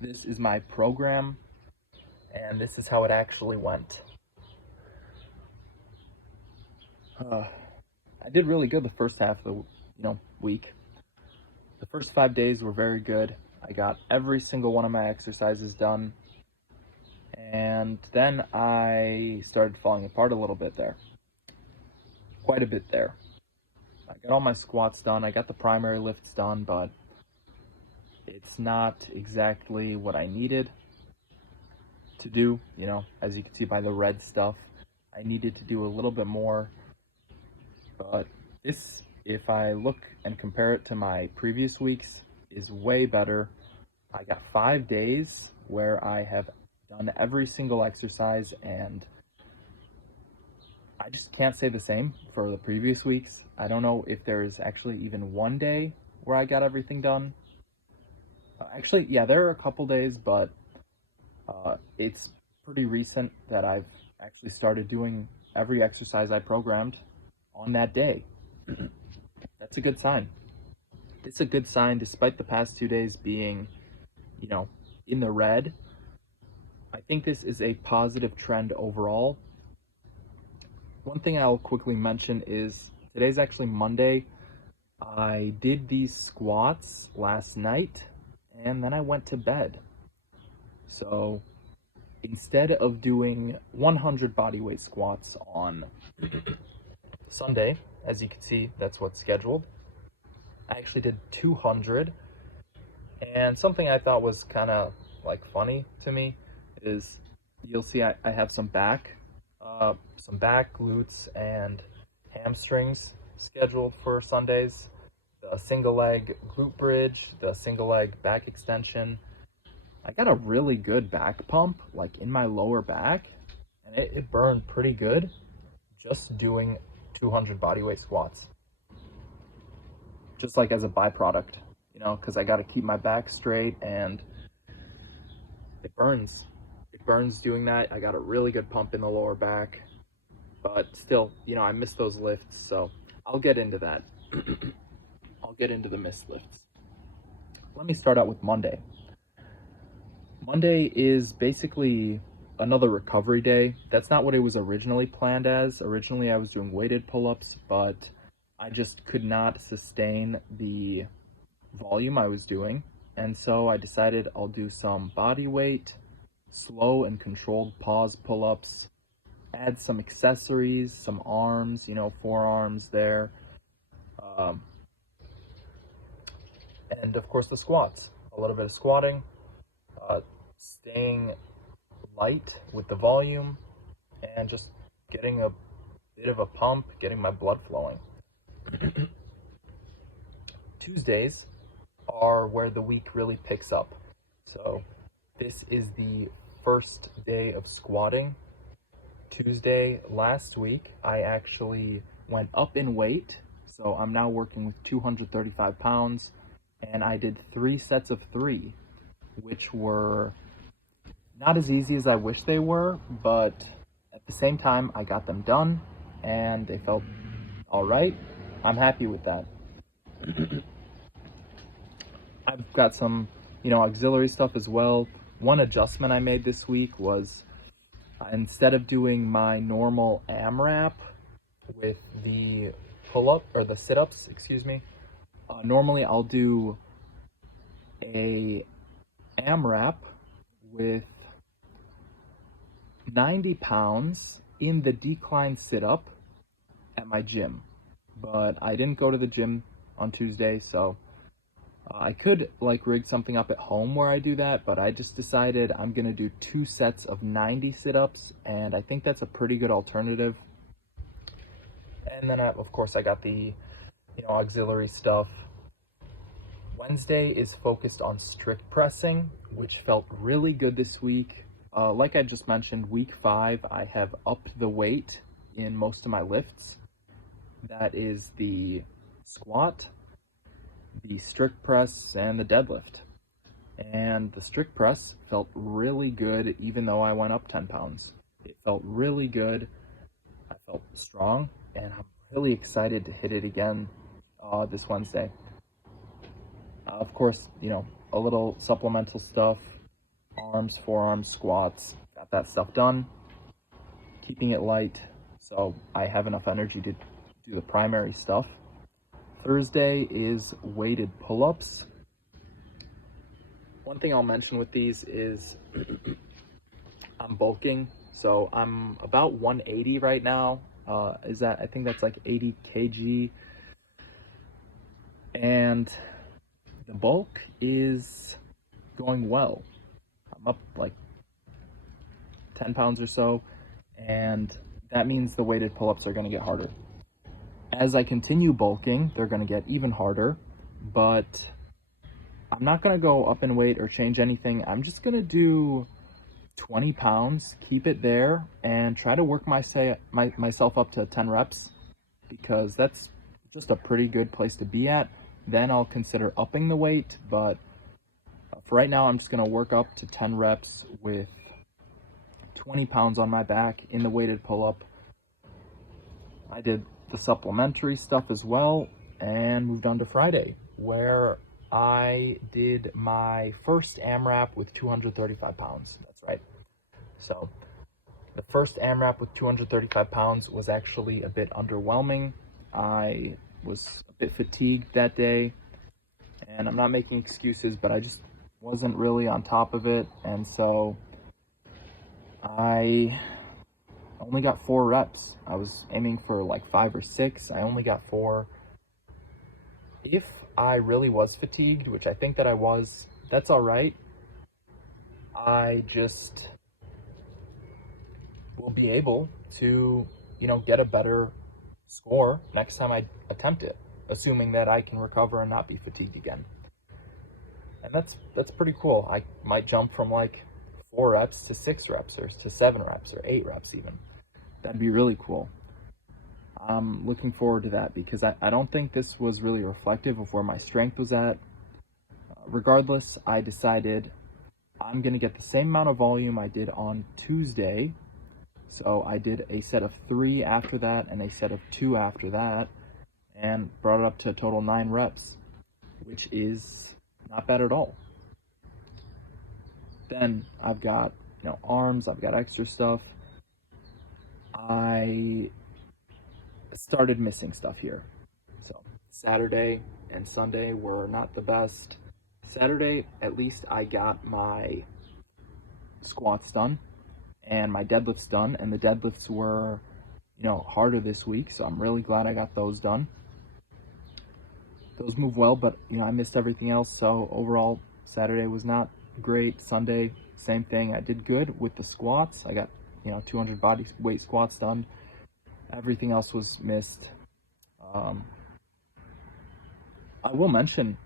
This is my program, and this is how it actually went. Uh, I did really good the first half of the week. The first 5 days were very good. I got every single one of my exercises done, and then I started falling apart a little bit there. Quite a bit there. I got all my squats done, I got the primary lifts done, but it's not exactly what I needed to do. As you can see by the red stuff, I needed to do a little bit more. But this, if I look and compare it to my previous weeks, is way better. I got 5 days where I have done every single exercise, and I just can't say the same for the previous weeks. I don't know if there's actually even one day where I got everything done. Actually, yeah, there are a couple days, but it's pretty recent that I've actually started doing every exercise I programmed on that day. That's a good sign. It's a good sign despite the past 2 days being, you know, in the red. I think this is a positive trend overall. One thing I'll quickly mention is today's actually Monday. I did these squats last night and then I went to bed. So instead of doing 100 bodyweight squats on Sunday, as you can see, that's what's scheduled, I actually did 200. And something I thought was kind of like funny to me is you'll see I have some back, glutes, and hamstrings scheduled for Sundays. The single leg glute bridge, the single leg back extension. I got a really good back pump, like in my lower back, and it burned pretty good just doing 200 bodyweight squats. Just like as a byproduct, because I got to keep my back straight and it burns. It burns doing that. I got a really good pump in the lower back, but still, I miss those lifts, so I'll get into that. I'll get into the missed lifts. Let me start out with Monday. Monday is basically another recovery day. That's not what it was originally planned as. Originally, I was doing weighted pull-ups, but I just could not sustain the volume I was doing. And so I decided I'll do some body weight, slow and controlled pause pull-ups, add some accessories, some arms, forearms there. And of course the squats, a little bit of squatting, staying light with the volume, and just getting a bit of a pump, getting my blood flowing. Tuesdays are where the week really picks up. So this is the first day of squatting. Tuesday last week, I actually went up in weight. So I'm now working with 235 pounds, and I did 3 sets of 3, which were not as easy as I wish they were, but at the same time, I got them done, and they felt all right. I'm happy with that. I've got some, auxiliary stuff as well. One adjustment I made this week was instead of doing my normal AMRAP with the pull-up, or the sit-ups, excuse me, normally I'll do a AMRAP with 90 pounds in the decline sit-up at my gym. But I didn't go to the gym on Tuesday, so I could rig something up at home where I do that, but I just decided I'm gonna do 2 sets of 90 sit-ups, and I think that's a pretty good alternative. And then of course I got the auxiliary stuff. Wednesday is focused on strict pressing, which felt really good this week. Like I just mentioned, week 5 I have upped the weight in most of my lifts. That is the squat, the strict press, and the deadlift. And the strict press felt really good even though I went up 10 pounds. It felt really good. I felt strong, and I'm really excited to hit it again this Wednesday. Of course, a little supplemental stuff. arms, forearms, squats, got that stuff done. Keeping it light so I have enough energy to do the primary stuff. Thursday is weighted pull-ups. One thing I'll mention with these is I'm bulking, so I'm about 180 right now. I think that's like 80 kg, and the bulk is going well. I'm up like 10 pounds or so, and that means the weighted pull-ups are going to get harder. As I continue bulking, they're going to get even harder, but I'm not going to go up in weight or change anything. I'm just going to do 20 pounds, keep it there, and try to work myself up to 10 reps, because that's just a pretty good place to be at. Then I'll consider upping the weight, but for right now, I'm just going to work up to 10 reps with 20 pounds on my back in the weighted pull-up. I did the supplementary stuff as well and moved on to Friday, where I did my first AMRAP with 235 pounds. That's right. So the first AMRAP with 235 pounds was actually a bit underwhelming. I was a bit fatigued that day, and I'm not making excuses, but I just wasn't really on top of it, and so I only got 4 reps. I was aiming for like 5 or 6. I only got 4. If I really was fatigued, which I think that I was, that's all right. I just will be able to, get a better score next time I attempt it, assuming that I can recover and not be fatigued again. And that's pretty cool. I might jump from like 4 reps to 6 reps, or to 7 reps, or 8 reps even. That'd be really cool. I'm looking forward to that, because I don't think this was really reflective of where my strength was at. Regardless, I decided I'm going to get the same amount of volume I did on Tuesday. So I did a set of 3 after that and a set of 2 after that, and brought it up to a total 9 reps, which is not bad at all. Then I've got, arms, I've got extra stuff. I started missing stuff here. So Saturday and Sunday were not the best. Saturday, at least I got my squats done and my deadlifts done, and the deadlifts were, harder this week, so I'm really glad I got those done. Those move well, but I missed everything else, so overall Saturday was not great. Sunday, same thing. I did good with the squats. I got 200 body weight squats done. Everything else was missed. I will mention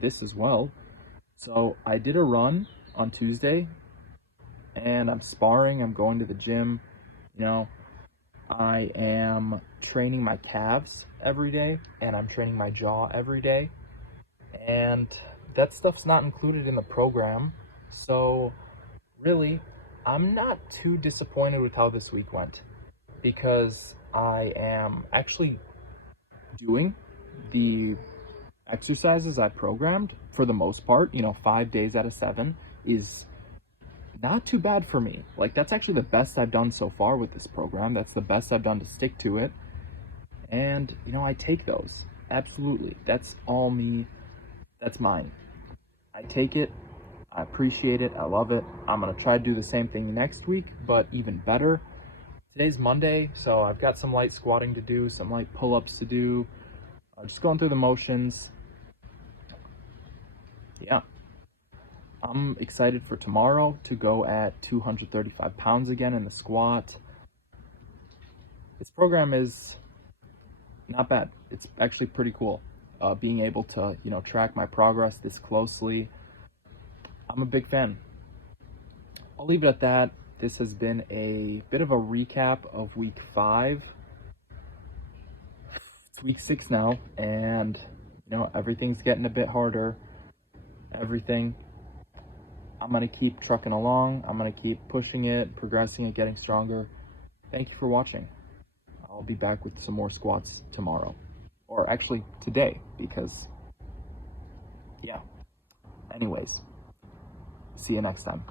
this as well. So I did a run on Tuesday, and I'm sparring. I'm going to the gym. I am training my calves every day, and I'm training my jaw every day, and that stuff's not included in the program. So really, I'm not too disappointed with how this week went, because I am actually doing the exercises I programmed for the most part. 5 days out of 7 is not too bad for me. Like, that's actually the best I've done so far with this program. That's the best I've done to stick to it. And, I take those. Absolutely. That's all me. That's mine. I take it. I appreciate it. I love it. I'm going to try to do the same thing next week, but even better. Today's Monday, so I've got some light squatting to do, some light pull-ups to do. Just going through the motions. Yeah. I'm excited for tomorrow to go at 235 pounds again in the squat. This program is not bad. It's actually pretty cool. Being able to, track my progress this closely. I'm a big fan. I'll leave it at that. This has been a bit of a recap of week 5. It's week 6 now, and everything's getting a bit harder. Everything. I'm going to keep trucking along. I'm going to keep pushing it, progressing it, getting stronger. Thank you for watching. I'll be back with some more squats tomorrow. Or actually today, because, yeah. Anyways, see you next time.